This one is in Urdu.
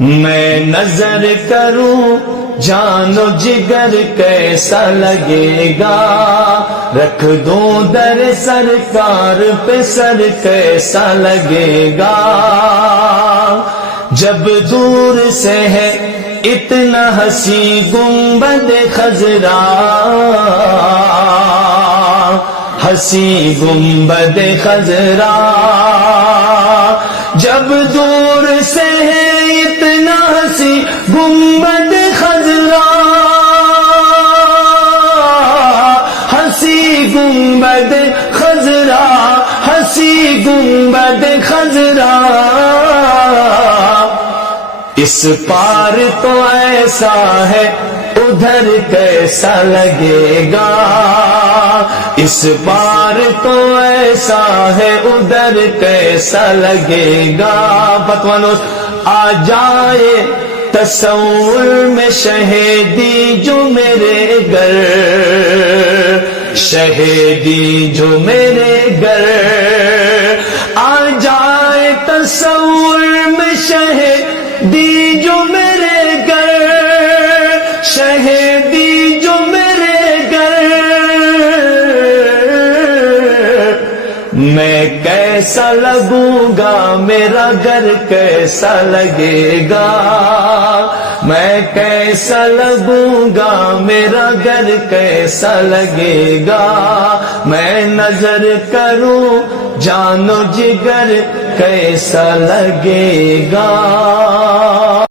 میں نظر کروں جان و جگر کیسا لگے گا، رکھ دوں در سرکار پہ سر کیسا لگے گا، جب دور سے ہے اتنا ہنسی گنبد خضرا، ہنسی گنبد خضرا، جب دور سے ہے اتنا ہنسی گنبد خضرا، ہنسی گنبد خضرا، ہنسی گنبد خضرا، اس پار تو ایسا ہے ادھر کیسا لگے گا، اس پار تو ایسا ہے ادھر کیسا لگے گا، فتوانوس آ جائے تصور میں شہیدی جو میرے گھر، شہیدی جو میرے گھر، آ جائے تصور میں شہیدی جو میرے گھر، شہیدی جو میرے گھر، میں کیسا لگوں گا میرا گھر کیسا لگے گا، میں کیسا لگوں گا میرا گھر کیسا لگے گا، میں نظر کروں جان و جگر کیسا لگے گا۔